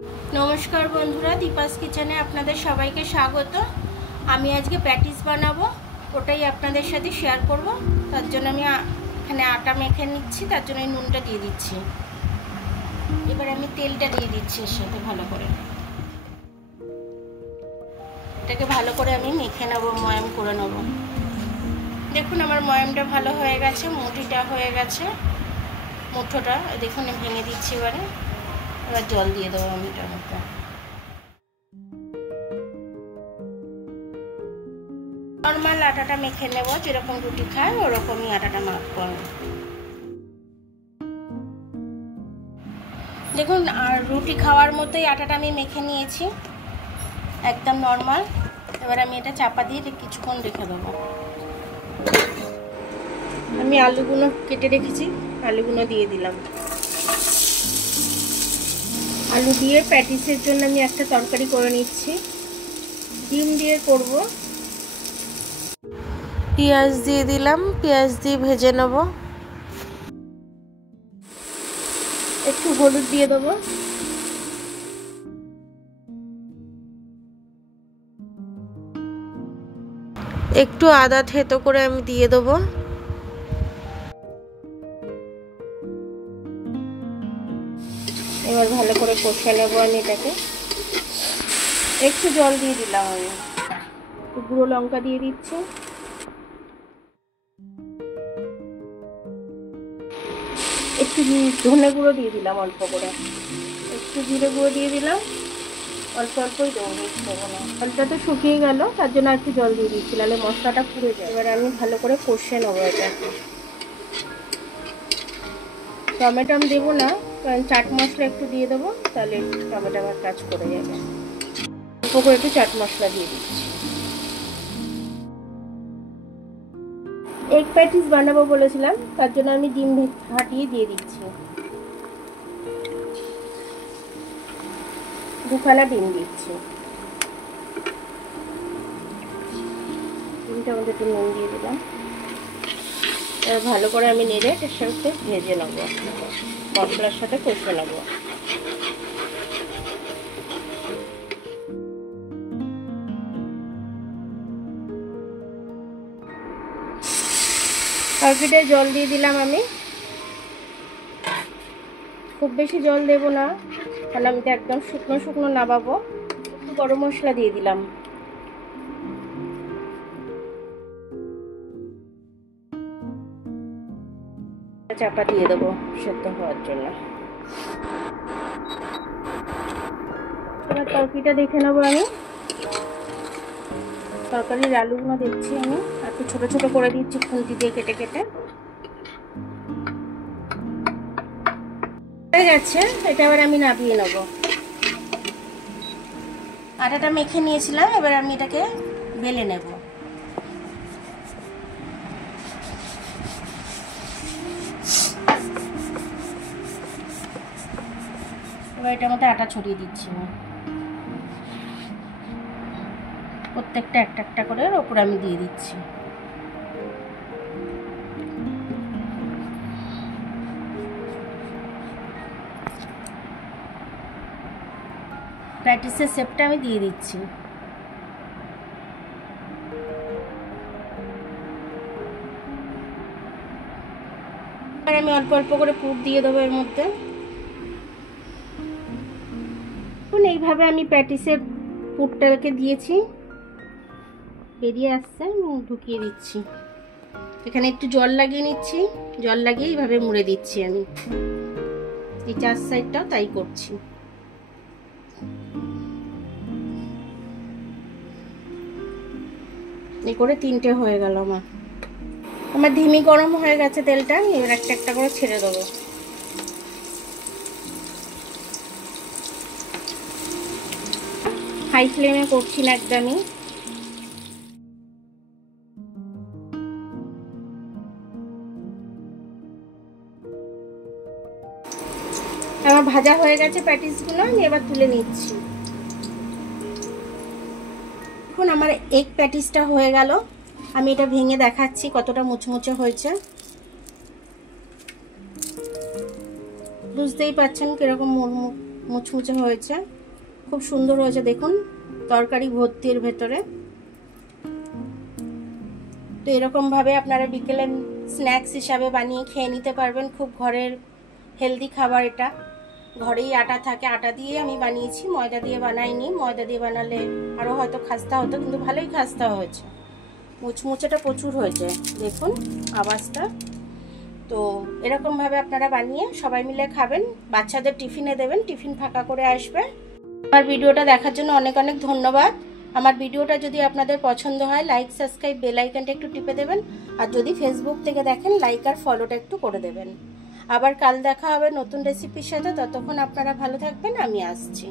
नमस्कार बंधुरा, दीपास किचेने आपनादेर सबाइके स्वागत। आमी आजके पैटिस बानाबो, ओटाई आपनादेर साथे शेयर करब। तार जोन्नो आमी एखाने आटा मेखे निচ্ছি, तार जोन्नो नुनटा दिये दिচ্ছি। एबार आमी तेलटा दिये दिচ্ছি এর সাথে ভালো করে। এটাকে ভালো করে আমি মেখে নেব, ময়াম করে নেব। দেখুন আমার ময়ামটা ভালো হয়ে গেছে, মুঠিটা হয়ে গেছে। মুঠোটা দেখুন ভেঙে দিচ্ছি এবারে। এবার জল দিয়ে দেবো আমি এটার মধ্যে। নর্মাল আটাটা মেখে নেব, যেরকম রুটি খায় ওরকমই আটাটা মাখবো। দেখুন আর রুটি খাওয়ার মতোই আটাটা আমি মেখে নিয়েছি, একদম নর্মাল। এবার আমি এটা চাপা দিয়ে কিছুক্ষণ রেখে দেবো। আমি আলুগুলো কেটে রেখেছি, আলুগুলো দিয়ে দিলাম। आलू दिए पैटिसের জন্য আমি একটা তরকারি করে নিচ্ছি, ডিম দিয়ে করব। পেঁয়াজ দিয়ে দিলাম, পেঁয়াজ দিয়ে ভেজে নেব। একটু হলুদ দিয়ে দেব, একটু আদা থেতো করে আমি দিয়ে দেব। এবার ভালো করে কষে নেব আমি এটাকে। একটু জল দিয়ে দিলাম, আমি গুঁড়ো লঙ্কা দিয়ে দিচ্ছি, একটু ধনে গুঁড়ো দিয়ে দিলাম অল্প করে, একটু জিরে গুঁড়ো দিয়ে দিলাম, অল্প অল্পই দেবো, বেশি দেবো না। জলটা তো শুকিয়ে গেল, তার জন্য একটু জল দিয়ে দিচ্ছি, নাহলে মশলাটা পুড়ে যায়। এবার আমি ভালো করে কষে নেবো এটা। টমেটো আমি দেবো না, কারণ চাট মশলা একটু দিয়ে দেবো, তাহলে টমেটো আমার কাজ করে যাবে। অল্প করে একটু চাট মশলা দিয়ে দিচ্ছি। এগ প্যাটিস বানাবো বলেছিলাম, তার জন্য আমি ডিম ফাটিয়ে দিয়ে দিচ্ছি। দুখানা ডিম দিচ্ছি। ডিমটার মধ্যে একটু নুন দিয়ে দিলাম। ভালো করে আমি নেড়ে এর সাথে ভেজে নেব, মশলার সাথে কষে নেব। তরকারিতে জল দিয়ে দিলাম আমি, খুব বেশি জল দেব না, কারণ আমি তো একদম শুকনো শুকনো নামাবো। একটু গরম মশলা দিয়ে দিলাম। চাপা দিয়ে দেবো সেদ্ধ হওয়ার জন্য। এবার তরকারিটা দেখে নেবো আমি। তরকারির আলুগুলো দেখছি আমি, একটু ছোট ছোট করে দিচ্ছি খুন্তি দিয়ে কেটে কেটে। হয়ে গেছে, এটা এবার আমি নামিয়ে নেব। আটাটা মেখে নিয়েছিলাম, এবার আমি এটাকে বেলে নেব। এবার এটার মধ্যে আটা ছড়িয়ে দিচ্ছি, প্রত্যেকটা একটা একটা করে ওপর আমি দিয়ে দিচ্ছি। প্যাটিসের শেপটা আমি দিয়ে দিচ্ছি। আর আমি অল্প অল্প করে পুর দিয়ে দেবো এর মধ্যে। এইভাবে আমি প্যাটিসের পুরটাকে দিয়েছি, বেরিয়ে আসছে, আমি ঢুকিয়ে দিচ্ছি। এখানে একটু জল লাগিয়ে নিচ্ছি, জল লাগিয়ে এইভাবে মুড়ে দিচ্ছি আমি। এই চার সাইডটাও তাই করছি। এই করে তিনটে হয়ে গেল আমার ধিমি গরম হয়ে গেছে তেলটা। এবার একটা একটা করে ছেড়ে দেবো। হাই ফ্লেমে করছি না একদমই। আমার ভাজা হয়ে গেছে প্যাটিসগুলো, আমি এবার তুলে নিচ্ছি। এখন আমার এগ প্যাটিসটা হয়ে গেল, আমি এটা ভেঙে দেখাচ্ছি কতটা মুচমুচে হয়েছে। বুঝতেই পারছেন কিরকম মুড়মুড় মুচমুচে হয়েছে, খুব সুন্দর হয়েছে। দেখুন তরকারি ভর্তি এর ভেতরে। তো এরকমভাবে আপনারা বিকেলে স্ন্যাক্স হিসাবে বানিয়ে খেয়ে নিতে পারবেন। খুব ঘরের হেলদি খাবার এটা। ঘরেই আটা থাকে, আটা দিয়ে আমি বানিয়েছি, ময়দা দিয়ে বানাইনি। ময়দা দিয়ে বানালে আরও হয়তো খাস্তা হতো, কিন্তু ভালোই খাস্তা হয়েছে। মুচমুচেটা প্রচুর হয়েছে, দেখুন আওয়াজটা। তো এরকমভাবে আপনারা বানিয়ে সবাই মিলে খাবেন, বাচ্চাদের টিফিনে দেবেন, টিফিন ফাঁকা করে আসবে। আমার ভিডিওটা দেখার জন্য অনেক অনেক ধন্যবাদ। আমার ভিডিওটা যদি আপনাদের পছন্দ হয় লাইক, সাবস্ক্রাইব, বেল আইকনটা একটু টিপে দেবেন। আর যদি ফেসবুক থেকে দেখেন লাইক আর ফলোটা একটু করে দেবেন। আবার কাল দেখা হবে নতুন রেসিপির সাথে। ততক্ষণ আপনারা ভালো থাকবেন, আমি আসছি।